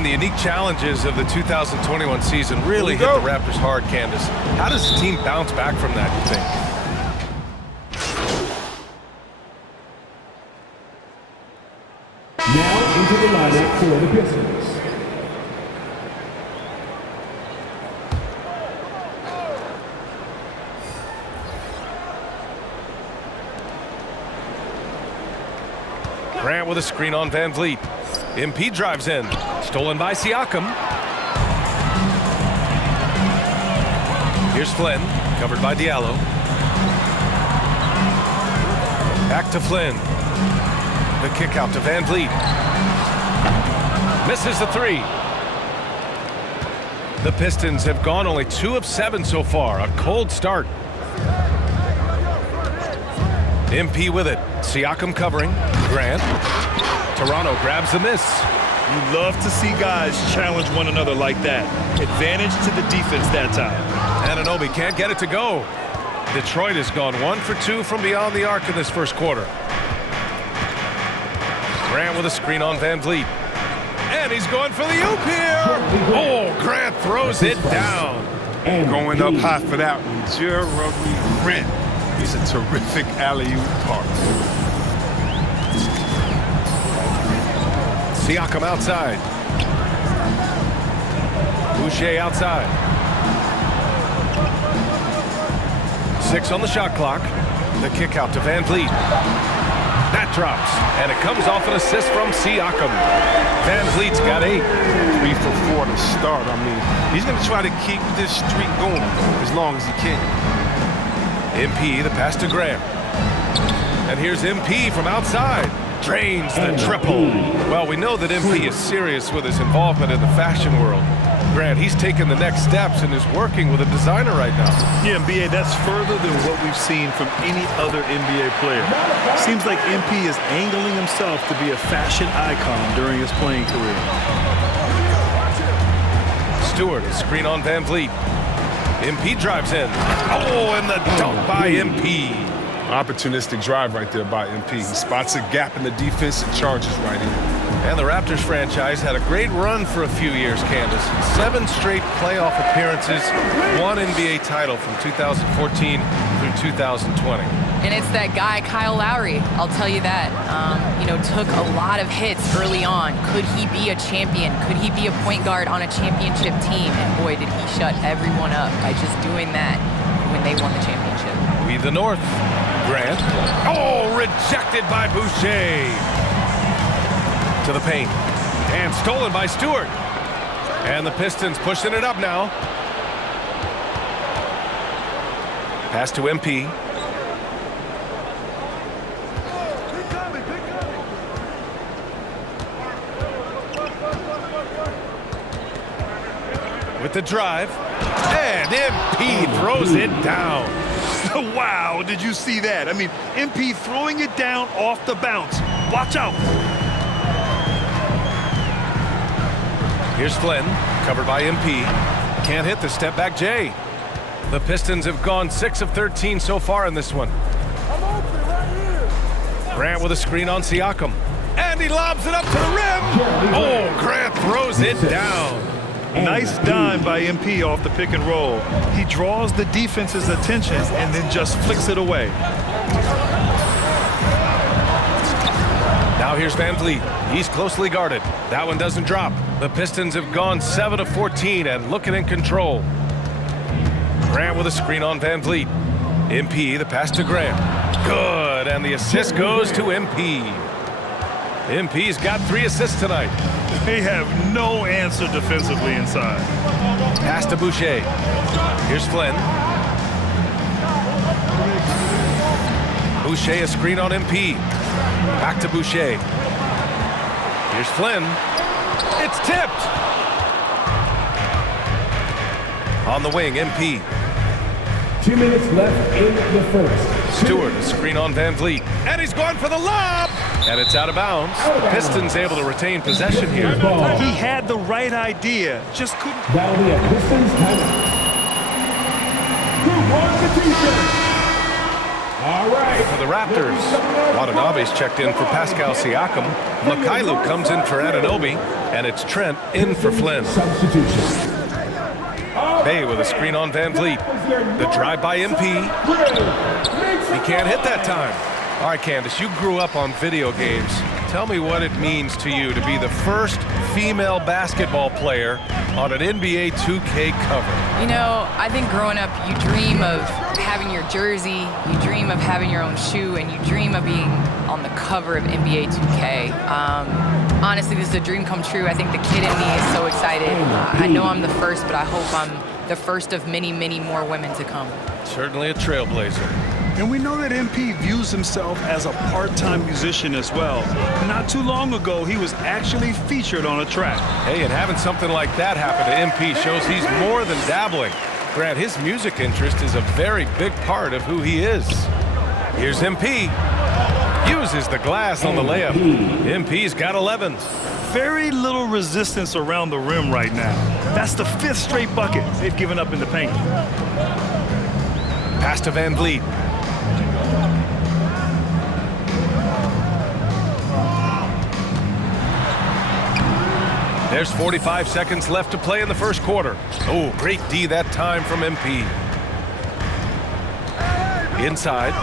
And the unique challenges of the 2021 season really hit the Raptors hard, Candace. How does the team bounce back from that, you think? Now into the lineup for the Pistons. Grant with a screen on Van Vliet. MP drives in. Stolen by Siakam. Here's Flynn, covered by Diallo. Back to Flynn. The kick out to Van Vliet. Misses the three. The Pistons have gone only 2 of 7 so far. A cold start. MP with it. Siakam covering. Grant. Toronto grabs the miss. You love to see guys challenge one another like that. Advantage to the defense that time. Anunoby can't get it to go. Detroit has gone 1 for 2 from beyond the arc in this first quarter. Grant with a screen on Van Vliet. And he's going for the oop here. Oh, Grant throws it down. Going up high for that one. Jeremy Grant. He's a terrific alley-oop partner. Siakam outside. Boucher outside. 6 on the shot clock. The kick out to Van Vliet. That drops, and it comes off an assist from Siakam. Van Vliet's got 8. 3 for 4 to start. I mean, he's going to try to keep this streak going as long as he can. MP, the pass to Grant. And here's MP from outside. Drains the triple. Well, we know that MP is serious with his involvement in the fashion world. Grant, he's taken the next steps and is working with a designer right now. Yeah, NBA, that's further than what we've seen from any other NBA player. Seems like MP is angling himself to be a fashion icon during his playing career. Stewart, a screen on Van Vliet. MP drives in. Oh, and the dunk by MP. Opportunistic drive right there by MP. He spots a gap in the defense and charges right in. And the Raptors franchise had a great run for a few years, Candace. 7 straight playoff appearances, 1 NBA title from 2014 through 2020. And it's that guy, Kyle Lowry, I'll tell you that. Took a lot of hits early on. Could he be a champion? Could he be a point guard on a championship team? And boy, did he shut everyone up by just doing that when they won the championship. We the North. Grant. Oh, rejected by Boucher. To the paint. And stolen by Stewart. And the Pistons pushing it up now. Pass to MP. With the drive. And MP throws it down. Wow, did you see that? I mean, MP throwing it down off the bounce. Watch out. Here's Flynn, covered by MP. Can't hit the step back J. The Pistons have gone 6 of 13 so far in this one. Grant with a screen on Siakam. And he lobs it up to the rim. Oh, Grant throws it down. Nice dime by MP off the pick and roll. He draws the defense's attention and then just flicks it away. Now here's Van Vliet. He's closely guarded. That one doesn't drop. The Pistons have gone 7 of 14 and looking in control. Grant with a screen on Van Vliet. MP, the pass to Grant. Good, and the assist goes to MP. MP's got 3 assists tonight. They have no answer defensively inside. Pass to Boucher. Here's Flynn. Boucher a screen on MP. Back to Boucher. Here's Flynn. It's tipped. On the wing, MP. 2 minutes left in the first. Stewart, a screen on Van Vliet. And he's going for the lob. And it's out of bounds. The Pistons able to retain possession here. He had the right idea, just couldn't. That'll be a Pistons timeout. Who wants the t-shirt? All right. For the Raptors, Watanabe's checked in for Pascal Siakam. MyCareer comes in for Anunoby, and it's Trent in for Flynn. Substitution. Bay with a screen on Van Vliet. The drive by MP. He can't hit that time. All right, Candace, you grew up on video games. Tell me what it means to you to be the first female basketball player on an NBA 2K cover. You know, I think growing up, you dream of having your jersey, you dream of having your own shoe, and you dream of being on the cover of NBA 2K. Honestly, this is a dream come true. I think the kid in me is so excited. I know I'm the first, but I hope I'm the first of many, many more women to come. Certainly a trailblazer. And we know that MP views himself as a part-time musician as well. Not too long ago, he was actually featured on a track. Hey, and having something like that happen to MP shows he's more than dabbling. Grant, his music interest is a very big part of who he is. Here's MP. Uses the glass on the layup. MP's got 11. Very little resistance around the rim right now. That's the 5th straight bucket they've given up in the paint. Pass to Van Vliet. There's 45 seconds left to play in the first quarter. Oh, great D that time from MP. Inside.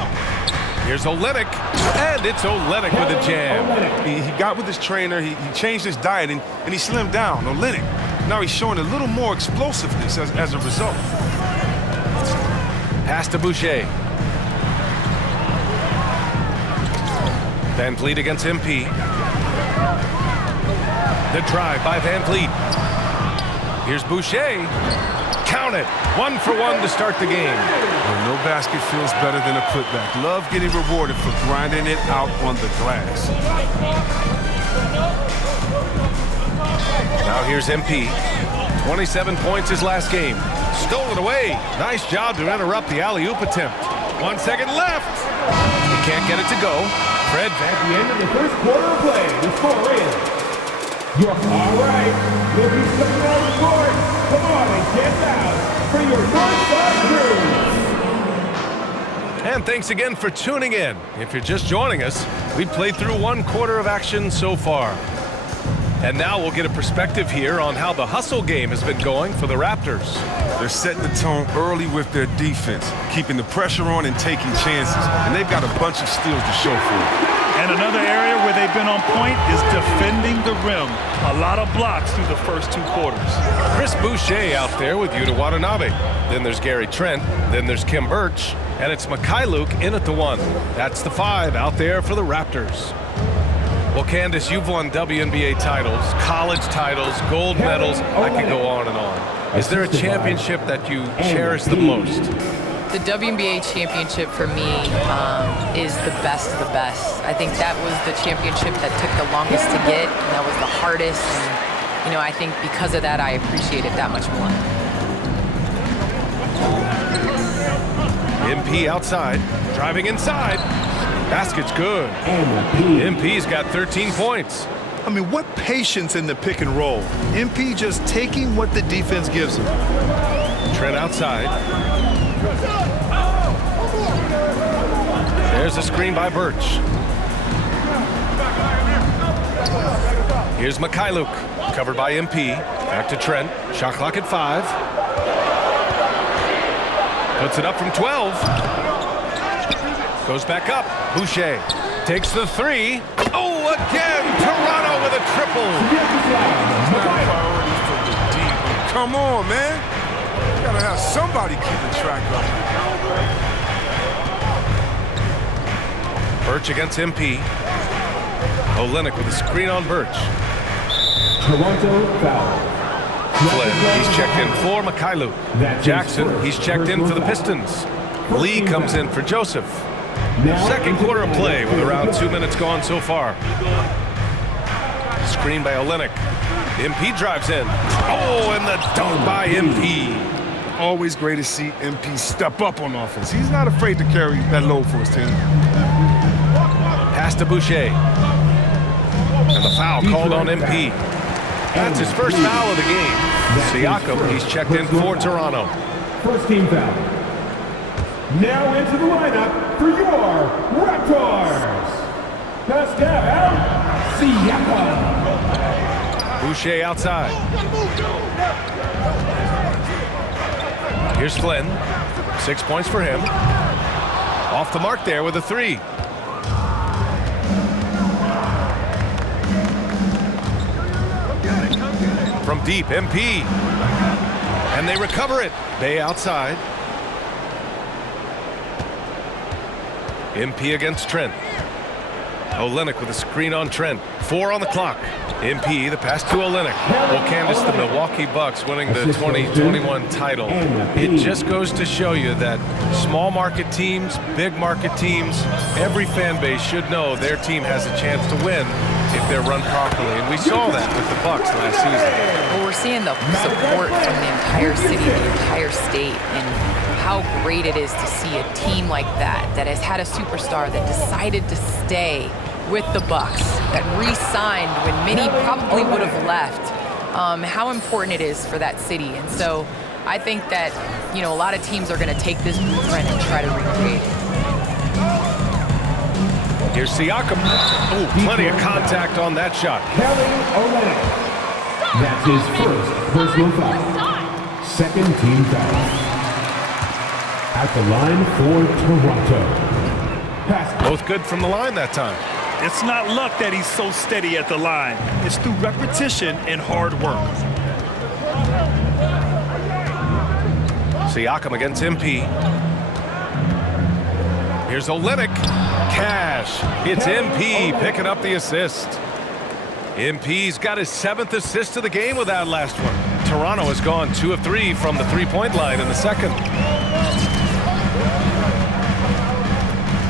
Here's Olynyk, and it's Olynyk with a jam. He got with his trainer, he changed his diet, and he slimmed down. Olynyk, now he's showing a little more explosiveness as a result. Pass to Boucher. Van Vliet against MP. The drive by Van Vliet. Here's Boucher. Count it. 1 for 1 to start the game. Well, no basket feels better than a putback. Love getting rewarded for grinding it out on the glass. Now here's MP. 27 points his last game. Stolen away. Nice job to interrupt the alley-oop attempt. 1 second left. He can't get it to go. Fred At the end of the first quarter of play, the score is. You're all right. We'll be coming on the court. Come on and get out for your Northside Crew. And thanks again for tuning in. If you're just joining us, we've played through 1 quarter of action so far. And now we'll get a perspective here on how the hustle game has been going for the Raptors. They're setting the tone early with their defense, keeping the pressure on and taking chances. And they've got a bunch of steals to show for it. And another area where they've been on point is defending the rim. A lot of blocks through the first 2 quarters. Chris Boucher out there with Yuta Watanabe. Then there's Gary Trent. Then there's Kim Birch. And it's MyCareer in at the 1. That's the 5 out there for the Raptors. Well, Candace, you've won WNBA titles, college titles, gold medals. I could go on and on. Is there a championship that you cherish the most? The WNBA championship for me is the best of the best. I think that was the championship that took the longest to get, and that was the hardest. And, you know, I think because of that, I appreciate it that much more. MP outside, driving inside. Basket's good. MP's got 13 points. I mean, what patience in the pick and roll. MP just taking what the defense gives him. Trent outside. There's a screen by Birch. Here's MyCareer, covered by MP. Back to Trent. Shot clock at 5. Puts it up from 12. Goes back up. Boucher takes the 3. Oh, again! Toronto with a triple. It's not a priority for the D. Come on, man. You gotta have somebody keeping track of it. Birch against MP. Olynyk with a screen on Birch. Toronto foul. Flynn, he's checked in for MyCareer. Jackson, he's checked in for the Pistons. Lee comes in for Joseph. Second quarter of play with around 2 minutes gone so far. Screen by Olynyk. MP drives in. Oh, and the dunk by MP. Always great to see MP step up on offense. He's not afraid to carry that load for his team. Pass to Boucher. And the foul called on MP. That's his first foul of the game. Siakam, he's checked in for Toronto. First team foul. Now into the lineup for your Raptors. Pascal Siakam. Boucher outside. Here's Flynn. 6 points for him. Off the mark there with a three. From deep, MP. And they recover it. Bay outside. MP against Trent. Olynyk with a screen on Trent. 4 on the clock. MP, the pass to Olynyk. Well, Candace, the Milwaukee Bucks winning the 2021 title. It just goes to show you that small market teams, big market teams, every fan base should know their team has a chance to win if they're run properly. And we saw that with the Bucks last season. Well, we're seeing the support from the entire city, the entire state, and how great it is to see a team like that has had a superstar that decided to stay with the Bucks, that re-signed when many probably would have left, how important it is for that city. And so I think that, you know, a lot of teams are going to take this blueprint and try to recreate it. Here's Siakam. Ooh, plenty of contact on that shot. Kelly Olynyk. That's his first personal foul. Second team foul. At the line for Toronto. Both good from the line that time. It's not luck that he's so steady at the line. It's through repetition and hard work. Siakam against MP. Here's Olynyk. Cash. It's MP picking up the assist. MP's got his 7th assist of the game with that last one. Toronto has gone 2 of 3 from the three-point line in the second.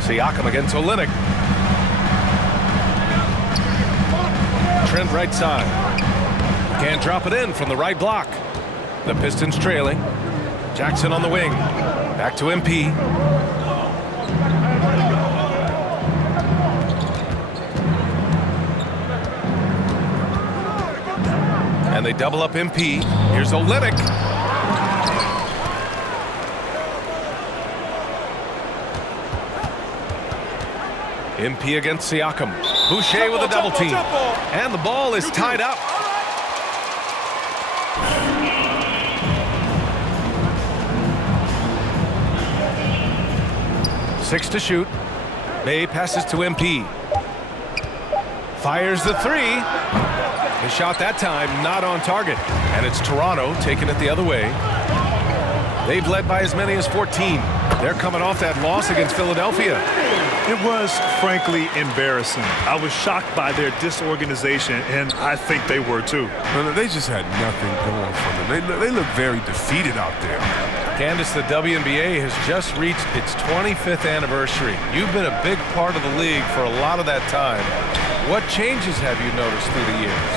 Siakam against Olynyk. Trent right side. Can't drop it in from the right block. The Pistons trailing. Jackson on the wing. Back to MP. And they double up MP. Here's Olynyk. MP against Siakam. Boucher with a double team. And the ball is tied up. Six to shoot. Bay passes to MP. Fires the three. The shot that time not on target. And it's Toronto taking it the other way. They've led by as many as 14. They're coming off that loss against Philadelphia. It was, frankly, embarrassing. I was shocked by their disorganization, and I think they were too. No, they just had nothing going for them. They look very defeated out there. Candace, the WNBA has just reached its 25th anniversary. You've been a big part of the league for a lot of that time. What changes have you noticed through the years?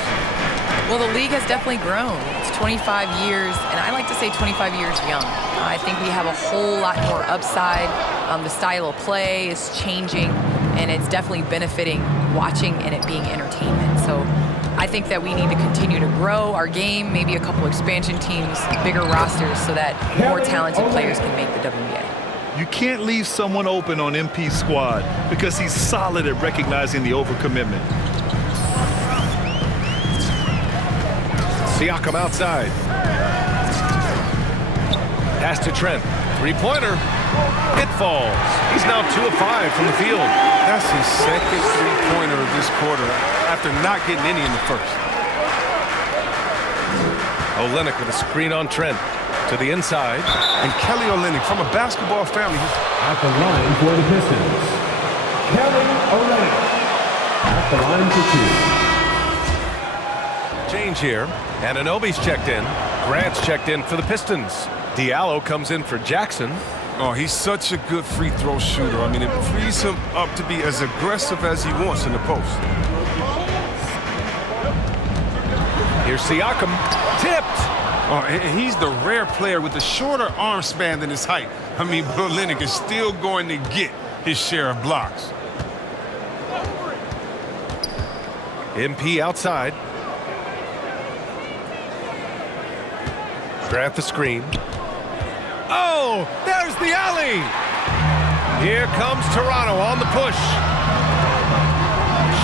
Well, the league has definitely grown. It's 25 years, and I like to say 25 years young. I think we have a whole lot more upside. The style of play is changing, and it's definitely benefiting watching and it being entertainment. So I think that we need to continue to grow our game, maybe a couple expansion teams, bigger rosters, so that more talented players can make the WNBA. You can't leave someone open on MP's squad because he's solid at recognizing the overcommitment. Siakam outside. Pass to Trent. Three-pointer. It falls. He's now 2 of 5 from the field. That's his second three-pointer of this quarter after not getting any in the first. Olynyk with a screen on Trent. To the inside. And Kelly Olynyk, from a basketball family. At the line for the Pistons. Kelly Olynyk. At the line for 2. Change here. Anunoby's checked in. Grant's checked in for the Pistons. Diallo comes in for Jackson. Oh, he's such a good free throw shooter. I mean, it frees him up to be as aggressive as he wants in the post. Here's Siakam. Tipped. Oh, and he's the rare player with a shorter arm span than his height. I mean, Olynyk is still going to get his share of blocks. MP outside. Grant the screen. Oh, there's the alley. Here comes Toronto on the push.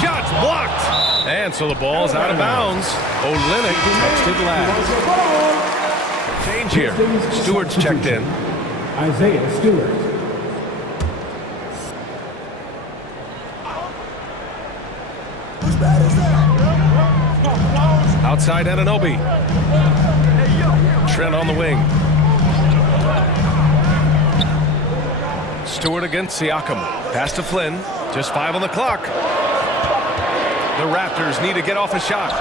Shots blocked. And so the ball's out of bounds. Olynyk touched it last. Change here. Stewart's checked in. Isaiah Stewart. Outside Anunoby. Trent on the wing. Stewart against Siakam. Pass to Flynn. Just 5 on the clock. The Raptors need to get off a shot.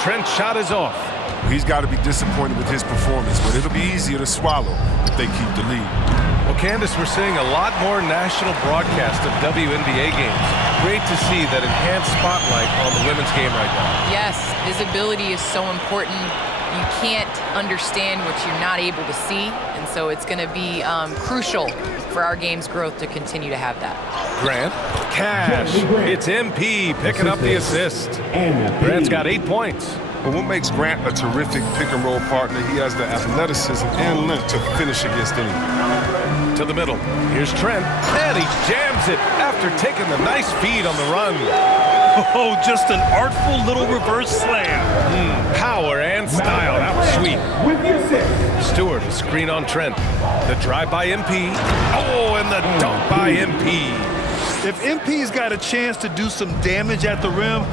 Trent's shot is off. He's got to be disappointed with his performance, but it'll be easier to swallow if they keep the lead. Well, Candace, we're seeing a lot more national broadcast of WNBA games. Great to see that enhanced spotlight on the women's game right now. Yes, visibility is so important. You can't understand what you're not able to see, and so it's going to be crucial for our game's growth to continue to have that. Grant, Cash, it's MP picking up the assist. Grant's got 8 points. But what makes Grant a terrific pick-and-roll partner, he has the athleticism and length to finish against anyone. To the middle. Here's Trent, and he jams it after taking the nice feed on the run. Oh, just an artful little reverse slam. Power and style. That was sweet. With the assist. Stewart, a screen on Trent. The drive by MP. Oh, and the dunk by MP. If MP's got a chance to do some damage at the rim,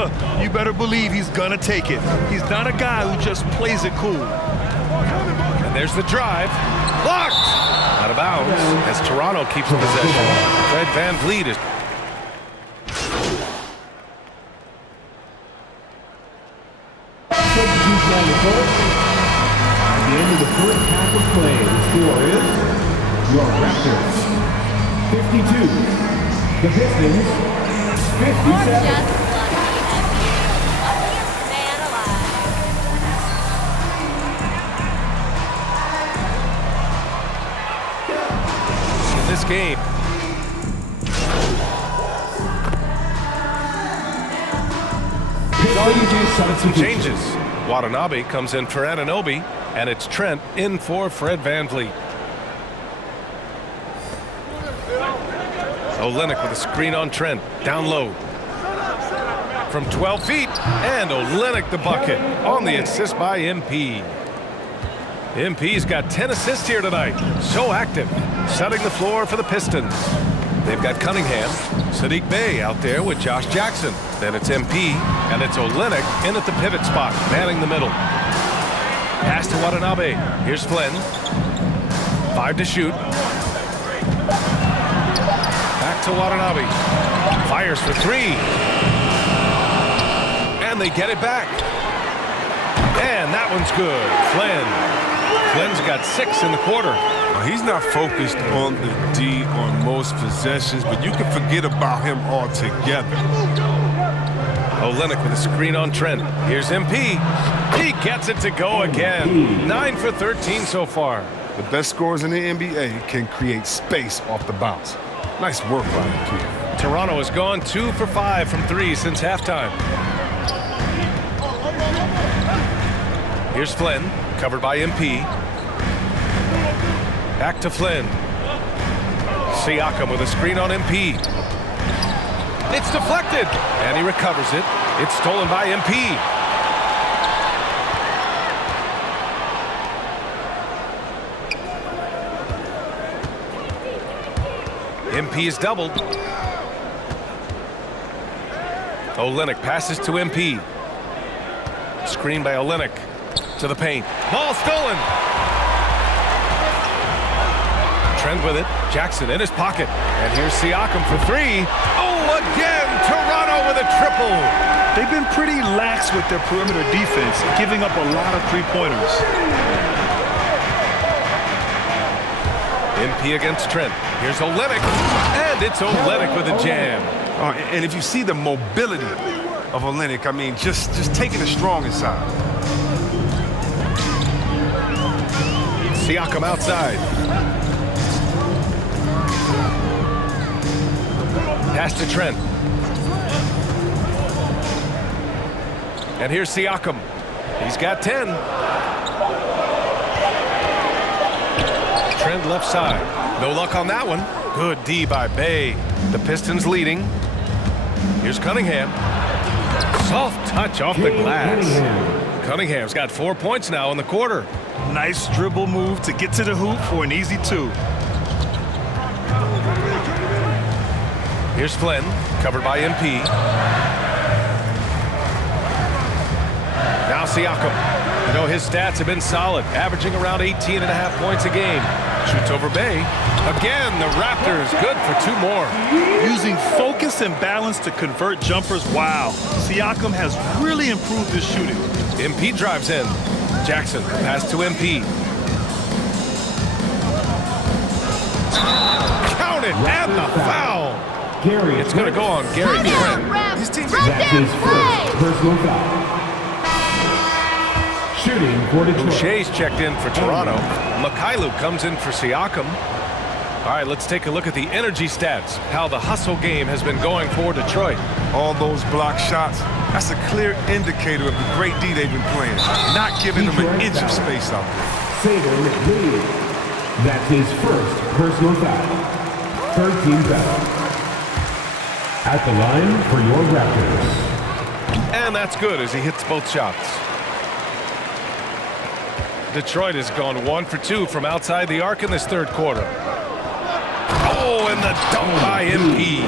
you better believe he's gonna take it. He's not a guy who just plays it cool. And there's the drive. Blocked! Out of bounds as Toronto keeps possession. Fred VanVleet is... Substitution on the court. At the end of the first half of play, the score is your Raptors 52. The Pistons 57. In this game. Changes. Watanabe comes in for Anunoby, and it's Trent in for Fred VanVleet. Olynyk with a screen on Trent. Down low. From 12 feet, and Olynyk the bucket on the assist by MP. MP's got 10 assists here tonight. So active, setting the floor for the Pistons. They've got Cunningham, Sadiq Bey out there with Josh Jackson. Then it's MP, and it's Olynyk in at the pivot spot, manning the middle. Pass to Watanabe. Here's Flynn. 5 to shoot. Back to Watanabe. Fires for 3. And they get it back. And that one's good. Flynn's got 6 in the quarter. He's not focused on the D on most possessions, but you can forget about him altogether. Olynyk with a screen on Trent. Here's MP. He gets it to go again. 9 for 13 so far. The best scorers in the NBA can create space off the bounce. Nice work by him. Toronto has gone 2 for 5 from 3 since halftime. Here's Flynn, covered by MP. Back to Flynn. Siakam with a screen on MP. It's deflected, and he recovers it. It's stolen by MP. MP is doubled. Olynyk passes to MP. Screen by Olynyk to the paint. Ball stolen. Trent with it. Jackson in his pocket. And here's Siakam for 3. Oh, again, Toronto with a triple. They've been pretty lax with their perimeter defense, giving up a lot of three-pointers. MP against Trent. Here's Olynyk. And it's Olynyk with a jam. And if you see the mobility of Olynyk, I mean, just taking the strong inside. Siakam outside. Pass to Trent. And here's Siakam. He's got 10. Trent left side. No luck on that one. Good D by Bay. The Pistons leading. Here's Cunningham. Soft touch off the glass. Cunningham's got 4 points now in the quarter. Nice dribble move to get to the hoop for an easy 2. Here's Flynn, covered by MP. Now Siakam. You know, his stats have been solid, averaging around 18.5 points a game. Shoots over Bay. Again, the Raptors good for 2 more. Using focus and balance to convert jumpers. Wow. Siakam has really improved his shooting. MP drives in. Jackson, pass to MP. Counted and the foul. Gary, It's going to go on Gary Trent. His team that's his first personal foul. Shooting for Detroit. Boucher's checked in for Toronto. Mikhailuk comes in for Siakam. All right, let's take a look at the energy stats, how the hustle game has been going for Detroit. all those block shots. That's a clear indicator of the great D they've been playing. Not giving them an inch of space out there. Saban lead. That's his first personal foul. 13 foul. At the line for your Raptors. And that's good as he hits both shots. Detroit has gone 1 for 2 from outside the arc in this third quarter. Oh, and the dunk by MP.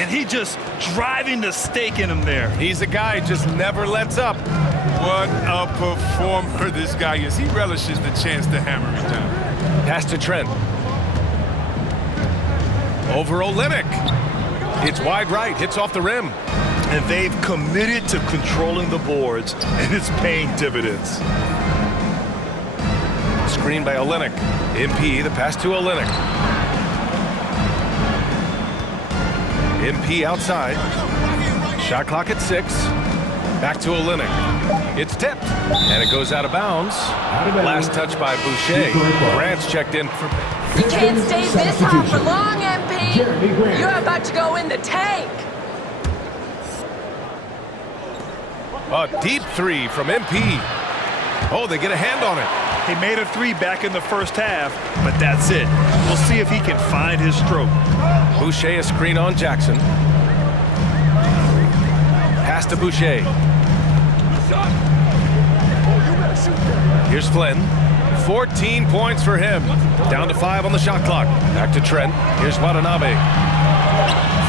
And he just driving the stake in him there. He's a guy who just never lets up. What a performer this guy is. He relishes the chance to hammer it down. Pass to Trent. Over Olynyk. It's wide right, hits off the rim. And they've committed to controlling the boards, and it's paying dividends. Screen by Olynyk. MP, the pass to Olynyk. MP outside. Shot clock at 6. Back to Olynyk. It's tipped, and it goes out of bounds. Last touch by Boucher. Grant's checked in for... You can't stay this hot for long, MP. You're about to go in the tank. A deep 3 from MP. Oh, they get a hand on it. He made a 3 back in the first half, but that's it. We'll see if he can find his stroke. Boucher a screen on Jackson. Pass to Boucher. Here's Flynn. 14 points for him. Down to 5 on the shot clock. Back to Trent. Here's Watanabe.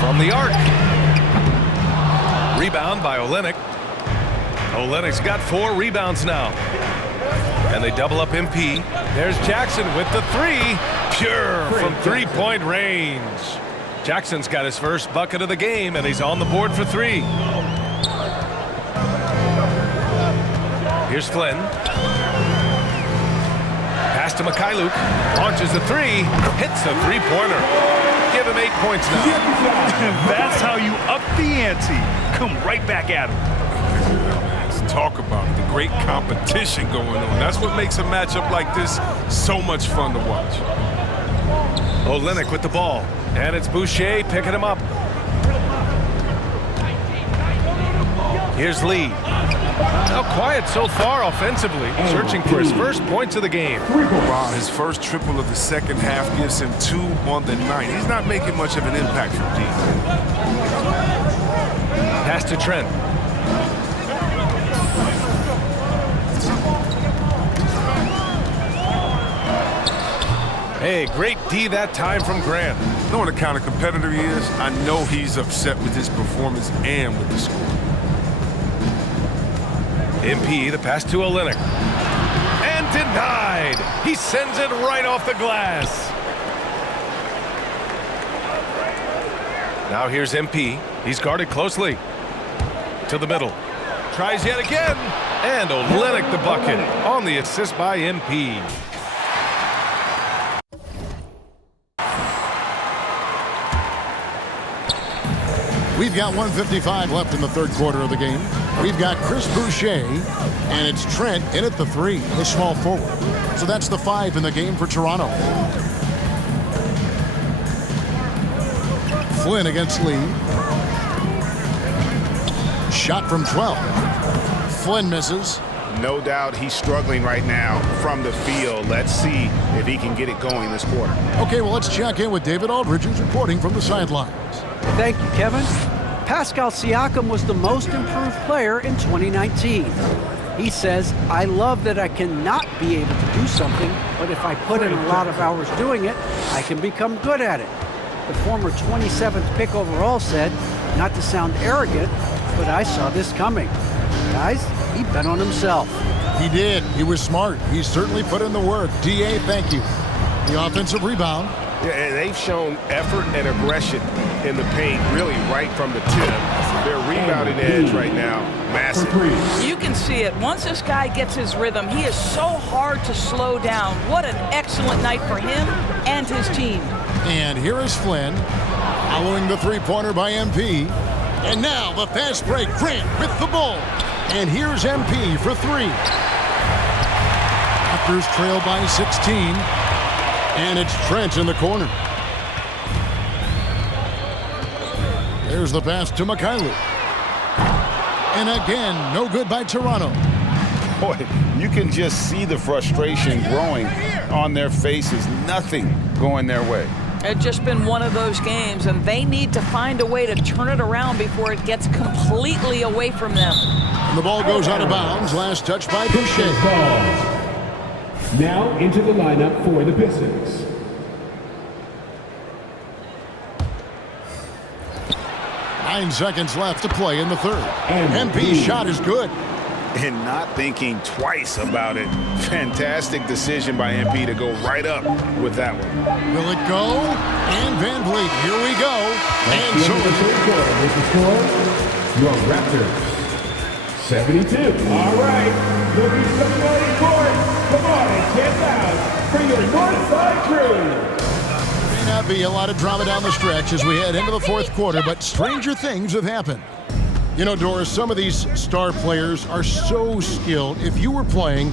From the arc. Rebound by Olynyk. Olynyk's got 4 rebounds now. And they double up MP. There's Jackson with the 3. Pure from 3-point range. Jackson's got his first bucket of the game, and he's on the board for 3. Here's Flynn. Pass to Mikhailuk. Launches the 3. Hits the 3-pointer. Give him 8 points now. That's how you up the ante. Come right back at him. Talk about it. The great competition going on. That's what makes a matchup like this so much fun to watch. Olynyk with the ball. And it's Boucher picking him up. Here's Lee. Now quiet so far offensively. Searching for his first points of the game. Wow, his first triple of the second half gives him 2 on the night. He's not making much of an impact from deep. Pass to Trent. Hey, great D that time from Grant. Knowing the kind of competitor he is, I know he's upset with his performance and with the score. MP, the pass to Olynyk. And denied. He sends it right off the glass. Now here's MP. He's guarded closely. To the middle. Tries yet again. And Olynyk the bucket on the assist by MP. We've got 1:55 left in the third quarter of the game. We've got Chris Boucher, and it's Trent in at the 3, the small forward. So that's the 5 in the game for Toronto. Flynn against Lee. Shot from 12. Flynn misses. No doubt he's struggling right now from the field. Let's see if he can get it going this quarter. Okay, well, let's check in with David Aldridge, who's reporting from the sidelines. Thank you, Kevin. Pascal Siakam was the most improved player in 2019. He says, I love that I cannot be able to do something, but if I put in a lot of hours doing it, I can become good at it. The former 27th pick overall said, not to sound arrogant, but I saw this coming. Guys, he bet on himself. He did. He was smart. He certainly put in the work. D.A., thank you. The offensive rebound. Yeah, they've shown effort and aggression in the paint, really right from the tip. Their rebounding edge right now, massive. You can see it. Once this guy gets his rhythm, he is so hard to slow down. What an excellent night for him and his team. And here is Flynn, following the three-pointer by MP. And now the fast break. Grant with the ball. And here's MP for three. Raptors trail by 16. And it's Trent in the corner. There's the pass to McCareer. And again, no good by Toronto. Boy, you can just see the frustration growing on their faces. Nothing going their way. It's just been one of those games, and they need to find a way to turn it around before it gets completely away from them. And the ball goes out of bounds. Last touch by Boucher. Now into the lineup for the Pistons. Nine seconds left to play in the third. MP's shot is good. And not thinking twice about it. Fantastic decision by MP to go right up with that one. Will it go? And Van Vliet, here we go. And so the third quarter with the score, your Raptors 72. All right, looking for the million court. Come on and get out for your Northside crew. May not be a lot of drama down the stretch as we head into the fourth quarter, but stranger things have happened. You know, Doris, some of these star players are so skilled. If you were playing,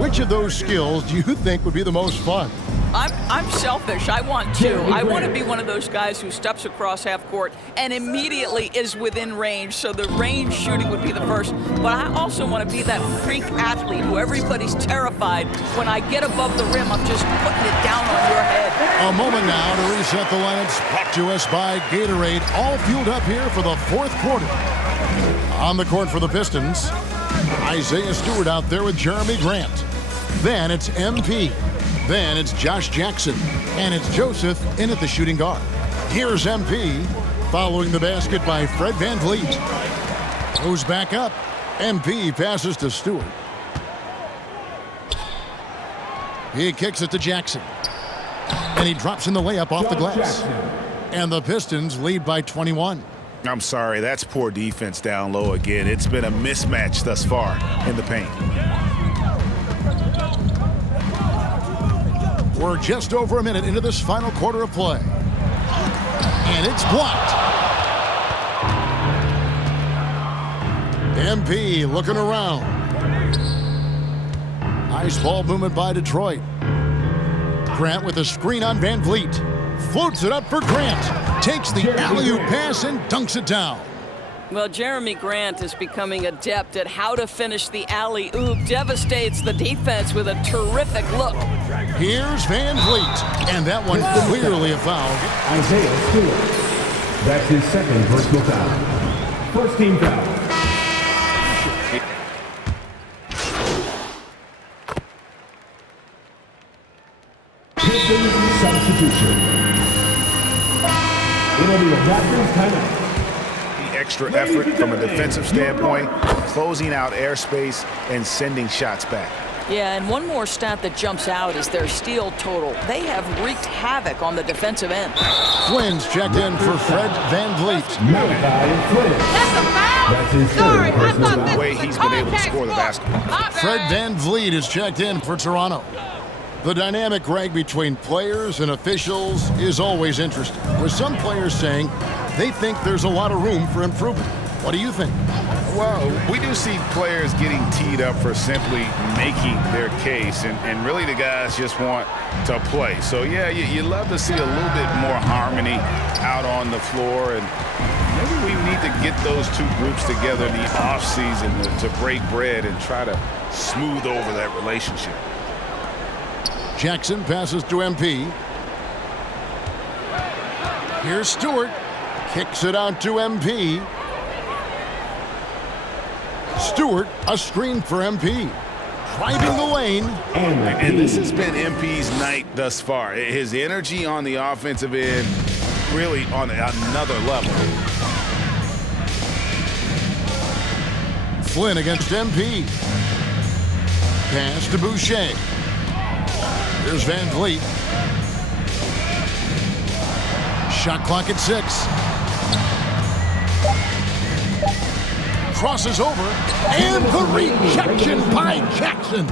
which of those skills do you think would be the most fun? I'm selfish. I want to. I want to be one of those guys who steps across half court and immediately is within range. So the range shooting would be the first. But I also want to be that freak athlete who everybody's terrified. When I get above the rim, I'm just putting it down on your head. A moment now to reset the lineups. Brought to us by Gatorade. All fueled up here for the fourth quarter. On the court for the Pistons, Isaiah Stewart out there with Jeremy Grant. Then it's MP. Then it's Josh Jackson. And it's Joseph in at the shooting guard. Here's MP, following the basket by Fred Van Vliet. Goes back up. MP passes to Stewart. He kicks it to Jackson. And he drops in the layup off the glass. And the Pistons lead by 21. I'm sorry, that's poor defense down low again. It's been a mismatch thus far in the paint. We're just over a minute into this final quarter of play. And it's blocked. MP looking around. Nice ball movement by Detroit. Grant with a screen on Van Vliet. Floats it up for Grant. Takes the alley-oop pass and dunks it down. Well, Jeremy Grant is becoming adept at how to finish the alley-oop. Devastates the defense with a terrific look. Here's Van Vliet. And that one clearly a foul. Isaiah Stewart. That's his second personal foul. First team foul. Pistons substitution. It'll be a Raptors timeout. Extra effort from a defensive standpoint, closing out airspace and sending shots back. Yeah, and one more stat that jumps out is their steal total. They have wreaked havoc on the defensive end. Flynn's checked in for Fred Van Vliet. That's a foul? That's his third personal foul. The way he's been able to score the basketball. Fred Van Vliet is checked in for Toronto. The dynamic, Greg, between players and officials is always interesting, with some players saying they think there's a lot of room for improvement. What do you think? Well, we do see players getting teed up for simply making their case, and really the guys just want to play. So, yeah, you love to see a little bit more harmony out on the floor, and maybe we need to get those two groups together in the offseason to break bread and try to smooth over that relationship. Jackson passes to MP. Here's Stewart. Kicks it out to MP. Stewart, a screen for MP. Driving the lane. And this has been MP's night thus far. His energy on the offensive end really on another level. Flynn against MP. Pass to Boucher. Here's Van Vliet. Shot clock at 6. Crosses over, and the rejection by Jackson.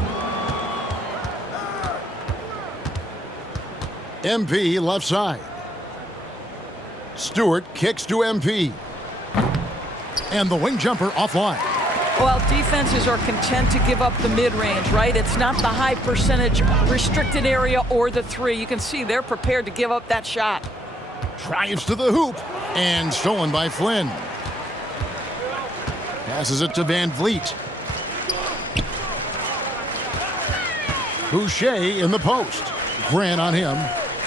MP left side. Stewart kicks to MP. And the wing jumper offline. Well, defenses are content to give up the mid-range, right? It's not the high percentage restricted area or the three. You can see they're prepared to give up that shot. Drives to the hoop, and stolen by Flynn. Passes it to Van Vliet. Boucher in the post. Grant on him.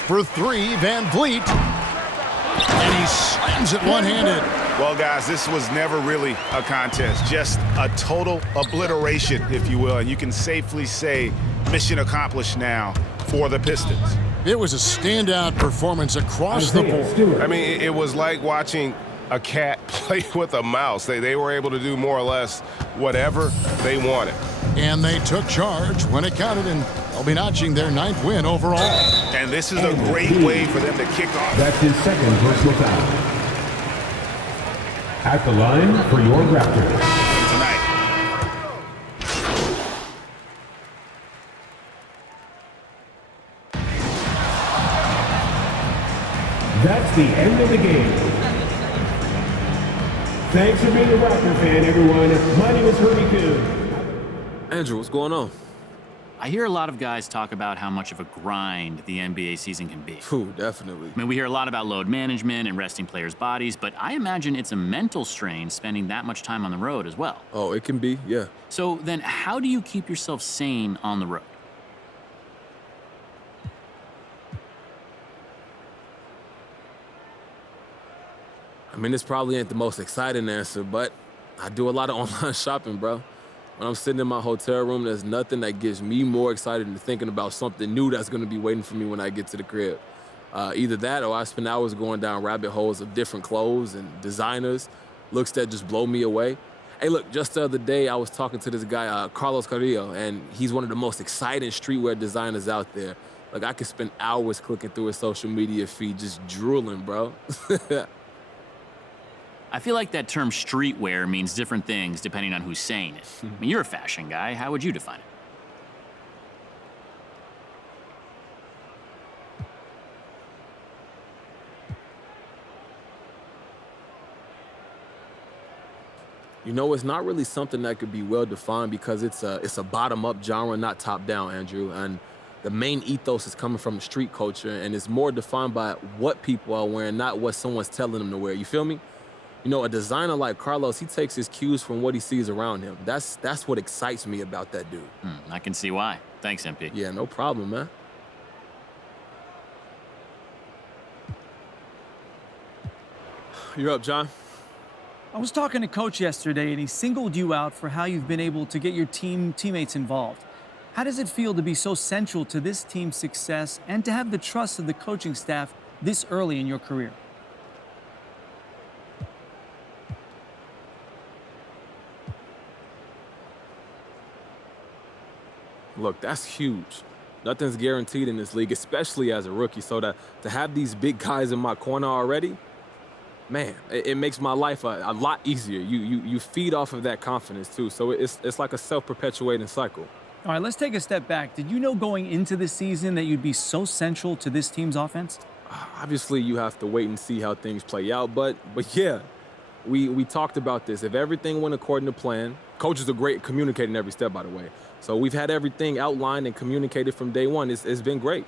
For 3, Van Vliet. And he slams it one-handed. Well, guys, this was never really a contest. Just a total obliteration, if you will. And you can safely say mission accomplished now for the Pistons. It was a standout performance across the board. I mean, it was like watching a cat play with a mouse. They were able to do more or less whatever they wanted. And they took charge when it counted, and they'll be notching their 9th win overall. And this is a great way for them to kick off. That's his second personal foul. At the line for your Raptors. Tonight. That's the end of the game. Thanks for being a Raptor fan, everyone. My name is Herbie Coon. Andrew, what's going on? I hear a lot of guys talk about how much of a grind the NBA season can be. Phew, definitely. I mean, we hear a lot about load management and resting players' bodies, but I imagine it's a mental strain spending that much time on the road as well. Oh, it can be, yeah. So then how do you keep yourself sane on the road? I mean, this probably ain't the most exciting answer, but I do a lot of online shopping, bro. When I'm sitting in my hotel room, there's nothing that gets me more excited than thinking about something new that's going to be waiting for me when I get to the crib. Either that or I spend hours going down rabbit holes of different clothes and designers, looks that just blow me away. Hey, look, just the other day, I was talking to this guy, Carlos Carrillo, and he's one of the most exciting streetwear designers out there. Like, I could spend hours clicking through his social media feed just drooling, bro. I feel like that term streetwear means different things depending on who's saying it. I mean, you're a fashion guy. How would you define it? You know, it's not really something that could be well defined because it's a bottom-up genre, not top-down, Andrew. And the main ethos is coming from the street culture, and it's more defined by what people are wearing, not what someone's telling them to wear. You feel me? You know, a designer like Carlos, he takes his cues from what he sees around him. That's what excites me about that dude. I can see why. Thanks, MP. Yeah, no problem, man. You're up, John. I was talking to Coach yesterday, and he singled you out for how you've been able to get your teammates involved. How does it feel to be so central to this team's success and to have the trust of the coaching staff this early in your career? Look, that's huge. Nothing's guaranteed in this league, especially as a rookie. So to have these big guys in my corner already, man, it makes my life a lot easier. You feed off of that confidence too. So it's like a self-perpetuating cycle. All right, let's take a step back. Did you know going into this season that you'd be so central to this team's offense? Obviously, you have to wait and see how things play out. But yeah, we talked about this. If everything went according to plan, coaches are great at communicating every step, by the way. So we've had everything outlined and communicated from day one. It's been great.